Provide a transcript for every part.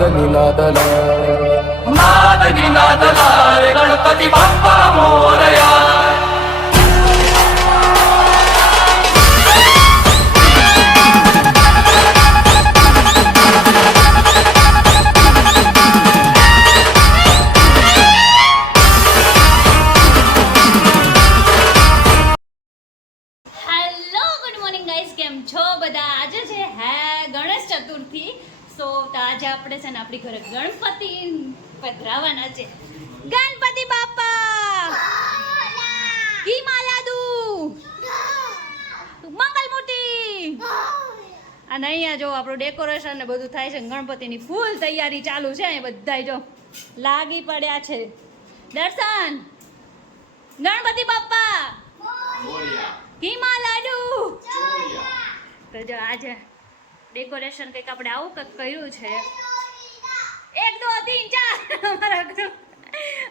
మాదని నాదలా మాదని నాదలా గణపతి బాప్పా మోరయా પધરાવાના છે. ગણપતિ બાપા! માલાદુ મંગલ મોટી અને અહીંયા જો આપણું ડેકોરેશન ને બધું થાય છે ગણપતિની ફૂલ તૈયારી ચાલુ છે અહીં બધાય જો. લાગી પડ્યા છે. દર્શન! ગણપતિ બાપા! હિમા લાડુ તો જો આજે ડેકોરેશન કંઈક આપણે આવું કંઈક કર્યું છે. એક, દો, તીન, ચાર.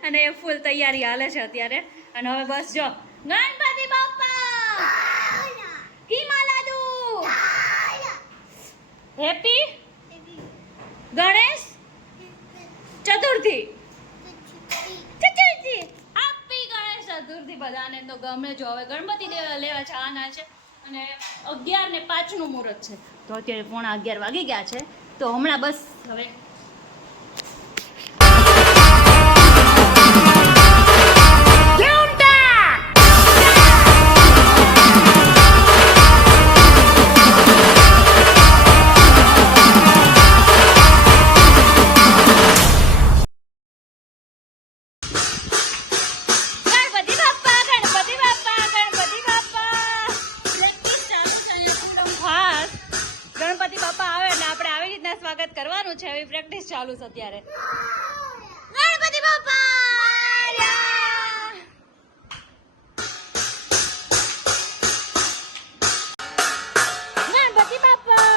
અને એ ફૂલ તૈયારી હાલે છે અત્યારે. અને હવે બસ જો. ગણપતિ બાપ્પા! હિમા લાડુ હેપી ગણેશ? ચતુર્થી. ચતુર્થી. આપી ગણેશ ચતુર્થી. બધાને તો ગમે જો. હવે ગણપતિ દેવા લેવા જવાના છે. અને અગિયાર ને પાંચનું મુહૂર્ત છે. તો અત્યારે પોણા અગિયાર વાગી ગયા છે. તો હમણાં બસ હવે સ્વાગત કરવાનું છે. એવી પ્રેક્ટિસ ચાલુ છે અત્યારે. ગણપતિ બાપા!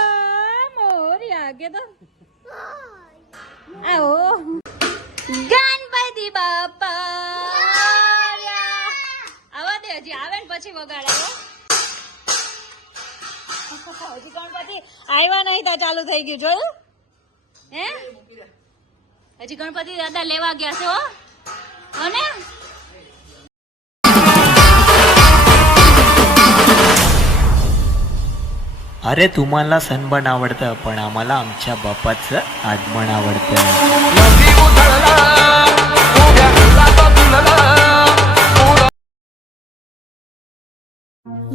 કે તો. આવો. ગણપતિ બાપા! આવા દે હજી આવે ને પછી વગાડે હજી ગણપતિ આવ્યા નહીં તો ચાલુ થઈ ગયું જોયું? હે હજી ગણપતિ દાદા લેવા ગયા છે હો અને अरे तुम्हाला सणबण आवडतं पण आम्हाला आमच्या बाप्पाचं आगमन आवडतं नदी उधळला उभ्या हल्ला तुलला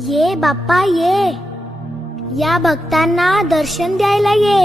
ये बाप्पा ये या भक्तांना दर्शन द्यायला ये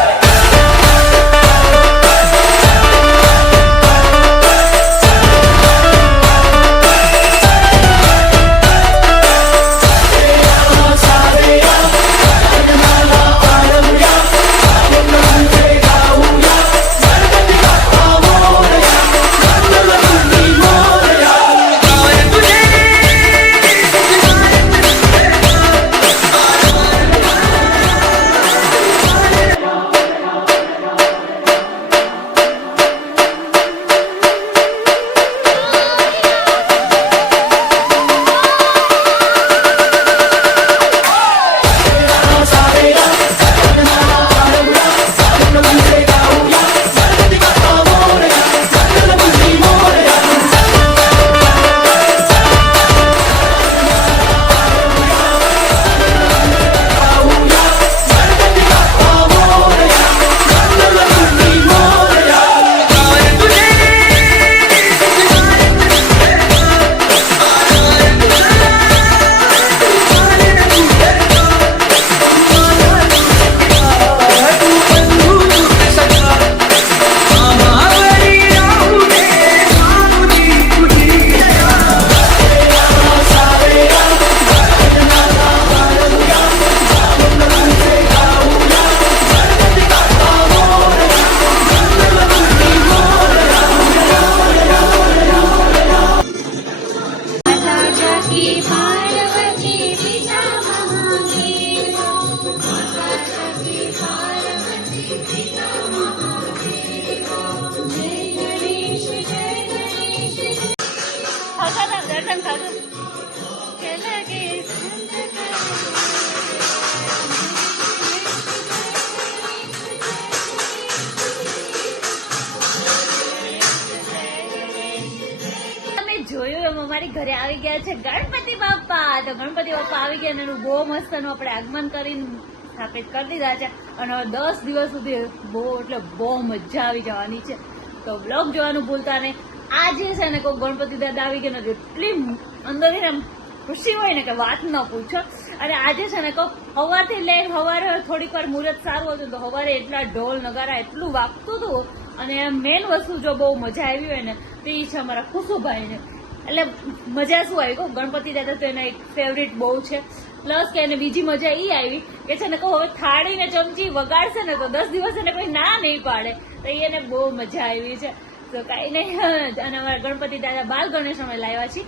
અમારી ઘરે આવી ગયા છે ગણપતિ બાપા. તો ગણપતિ બાપા આવી ગયા અને એનું બહુ મસ્ત એનું આપણે આગમન કરીને સ્થાપિત કરી દીધા છે. અને હવે દસ દિવસ સુધી બહુ, એટલે બહુ મજા આવી જવાની છે. તો બ્લોગ જોવાનું ભૂલતા નહીં. આજે છે ને કોઈ ગણપતિ દાદા આવી ગયા એટલી અંદરથી આમ ખુશી હોય ને કે વાત ન પૂછો. અને આજે છે ને કહું સવારથી લઈને સવારે થોડીક વાર મુહૂર્ત સારું હતું તો સવારે એટલા ઢોલ નગારા એટલું વાગતું હતું. અને મેન વસ્તુ જો બહુ મજા આવી હોય ને તો છે અમારા ખુશુભાઈને એટલે મજા શું આવી? કહું, ગણપતિ દાદા તો એના એક ફેવરિટ બહુ છે. પ્લસ કે એને બીજી મજા એ આવી કે છે ને, કહું, હવે થાળી ને ચમચી વગાડશે ને, તો દસ દિવસ એને કોઈ ના નહીં પાડે. તો એને બહુ મજા આવી છે. તો કાંઈ નહીં અને અમારા ગણપતિ દાદા બાલ ગણેશ અમે લાવ્યા છીએ.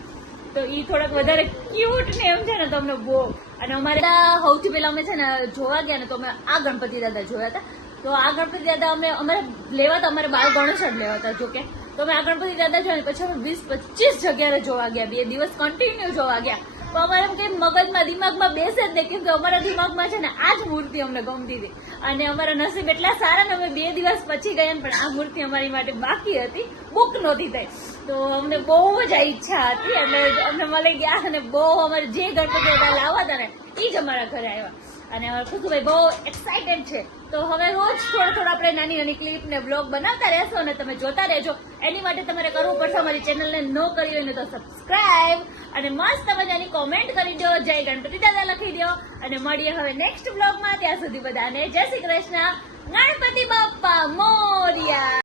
તો એ થોડાક વધારે ક્યુટ ને એમ છે ને તમને બહુ અને અમારે સૌથી પહેલા અમે છે ને, જોવા ગયા ને, તો અમે આ ગણપતિ દાદા જોયા હતા. તો આ ગણપતિ દાદા અમે, અમારે લેવા હતા, અમારે બાળ ગણેશ જ લેવા હતા જોકે તો અમે આ ગણપતિ દાદા જોયા પછી અમે વીસ પચીસ જગ્યાએ જોવા ગયા. બે દિવસ કન્ટિન્યુ જોવા ગયા. તો અમારે એમ કે મગજમાં, દિમાગમાં બેસે જ નહીં, કેમ કે અમારા દિમાગમાં છે ને આ જ મૂર્તિ અમને ગમતી હતી. અને અમારા નસીબ એટલા સારા ને અમે બે દિવસ પછી ગયા પણ આ મૂર્તિ અમારી માટે બાકી હતી. બુક નહોતી થઈ. તો અમને બહુ જ આ ઈચ્છા હતી. અને અમને મળી ગયા અને બહુ અમારે જે ગણપતિ દાદા લાવવા હતા ને એ જ અમારા ઘરે આવ્યા. અને ખુશુભાઈ બહુ એક્સાઇટેડ છે. તો હવે રોજ થોડા થોડા આપણે નાની નાની ક્લિપ ને બ્લોગ બનાવતા રહેશો અને તમે જોતા રહેજો. એની માટે તમારે કરવું પડશે અમારી ચેનલને ન કરી હોય ને તો સબસ્ક્રાઇબ અને મસ્ત મજાની કોમેન્ટ કરી દો. જય ગણપતિ દાદા લખી દો. અને મળીએ હવે નેક્સ્ટ બ્લોગમાં ત્યાં સુધી બધાને જય શ્રી કૃષ્ણ. ગણપતિ બાપ્પા મોરિયા.